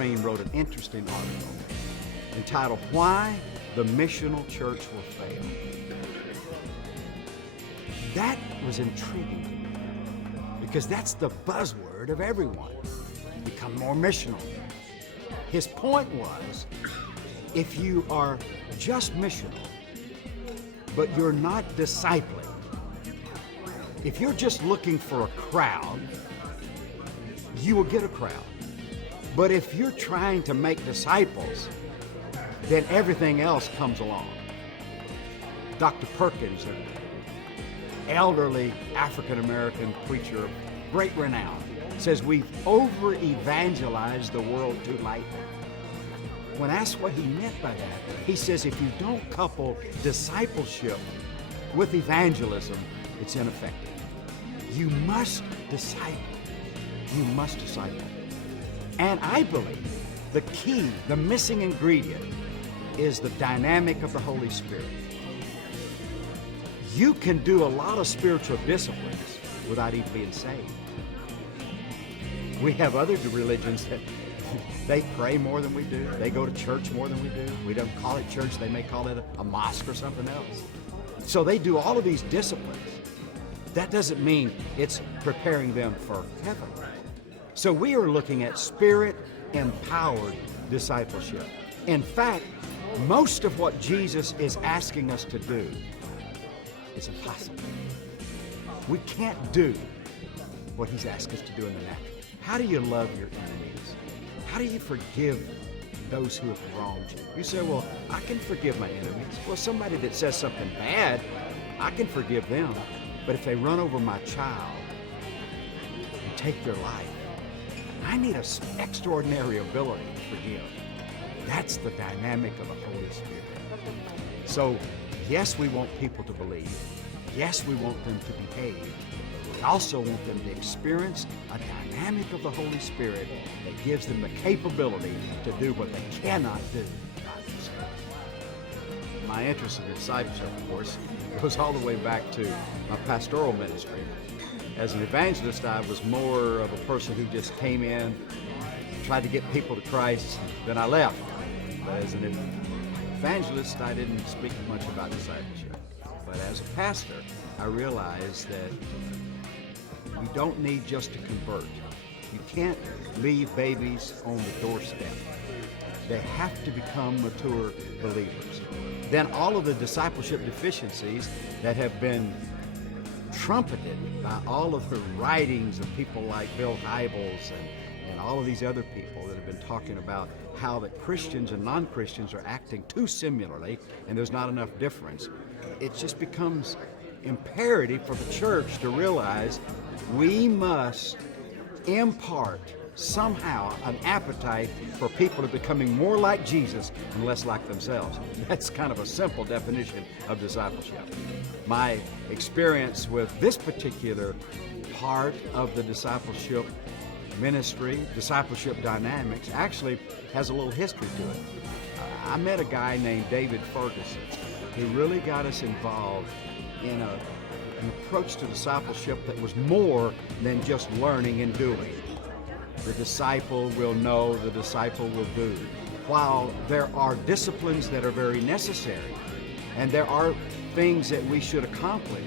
Green wrote an interesting article entitled, Why the Missional Church Will Fail. That was intriguing to me because that's the buzzword of everyone. Become more missional. His point was, if you are just missional, but you're not discipling, if you're just looking for a crowd, you will get a crowd. But if you're trying to make disciples, then everything else comes along. Dr. Perkins, an elderly African-American preacher of great renown, says we've over-evangelized the world too lightly. When asked what he meant by that, he says if you don't couple discipleship with evangelism, it's ineffective. You must disciple. You must disciple. And I believe the key, the missing ingredient, is the dynamic of the Holy Spirit. You can do a lot of spiritual disciplines without even being saved. We have other religions that they pray more than we do. They go to church more than we do. We don't call it church. They may call it a mosque or something else. So they do all of these disciplines. That doesn't mean it's preparing them for heaven. So we are looking at Spirit-empowered discipleship. In fact, most of what Jesus is asking us to do is impossible. We can't do what he's asked us to do in the natural. How do you love your enemies? How do you forgive those who have wronged you? You say, well, I can forgive my enemies. Well, somebody that says something bad, I can forgive them. But if they run over my child and take their life, I need an extraordinary ability to forgive. That's the dynamic of the Holy Spirit. So, yes, we want people to believe. Yes, we want them to behave. We also want them to experience a dynamic of the Holy Spirit that gives them the capability to do what they cannot do by themselves. My interest in discipleship, of course, goes all the way back to my pastoral ministry. As an evangelist, I was more of a person who just came in, tried to get people to Christ, then I left. But as an evangelist, I didn't speak much about discipleship. But as a pastor, I realized that you don't need just to convert. You can't leave babies on the doorstep. They have to become mature believers. Then all of the discipleship deficiencies that have been trumpeted by all of the writings of people like Bill Hybels and all of these other people that have been talking about how that Christians and non-Christians are acting too similarly and there's not enough difference. It just becomes imperative for the church to realize we must impart somehow an appetite for people to becoming more like Jesus and less like themselves. That's kind of a simple definition of discipleship. My experience with this particular part of the discipleship ministry, Discipleship Dynamics, actually has a little history to it. I met a guy named David Ferguson. He really got us involved in an approach to discipleship that was more than just learning and doing. The disciple will know, the disciple will do. While there are disciplines that are very necessary, and there are things that we should accomplish,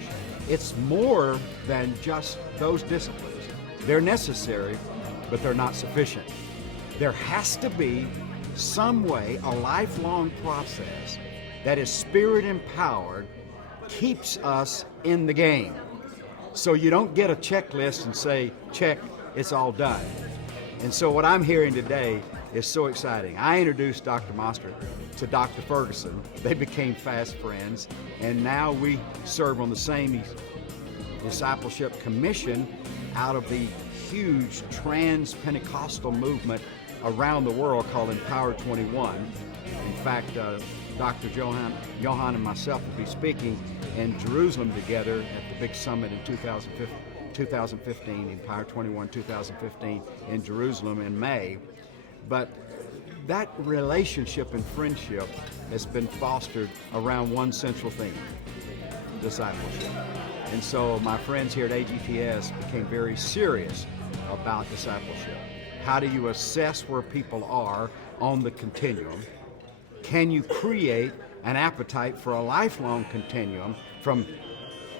it's more than just those disciplines. They're necessary, but they're not sufficient. There has to be some way, a lifelong process that is Spirit-empowered, keeps us in the game. So you don't get a checklist and say, check, it's all done. And so what I'm hearing today is so exciting. I introduced Dr. Mostert to Dr. Ferguson. They became fast friends, and now we serve on the same discipleship commission out of the huge trans-Pentecostal movement around the world called Empower 21. In fact, Dr. Johan and myself will be speaking in Jerusalem together at the big summit in 2015, Empower 21 2015 in Jerusalem in May. But that relationship and friendship has been fostered around one central theme: discipleship. And so my friends here at AGTS became very serious about discipleship. How do you assess where people are on the continuum? Can you create an appetite for a lifelong continuum from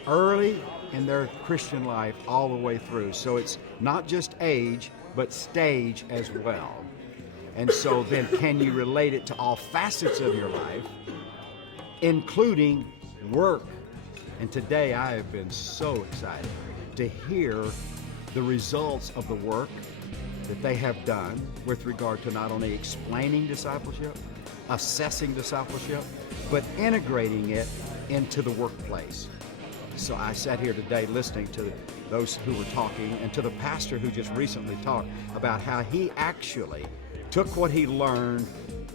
early in their Christian life all the way through? So it's not just age, but stage as well. And so then can you relate it to all facets of your life, including work? And today I have been so excited to hear the results of the work that they have done with regard to not only explaining discipleship, assessing discipleship, but integrating it into the workplace. So I sat here today listening to those who were talking and to the pastor who just recently talked about how he actually took what he learned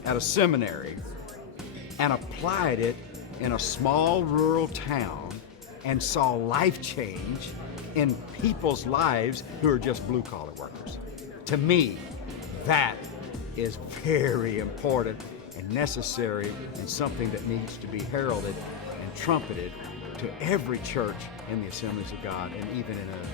at a seminary and applied it in a small rural town and saw life change in people's lives who are just blue-collar workers. To me, that is very important and necessary and something that needs to be heralded and trumpeted to every church in the Assemblies of God and even in other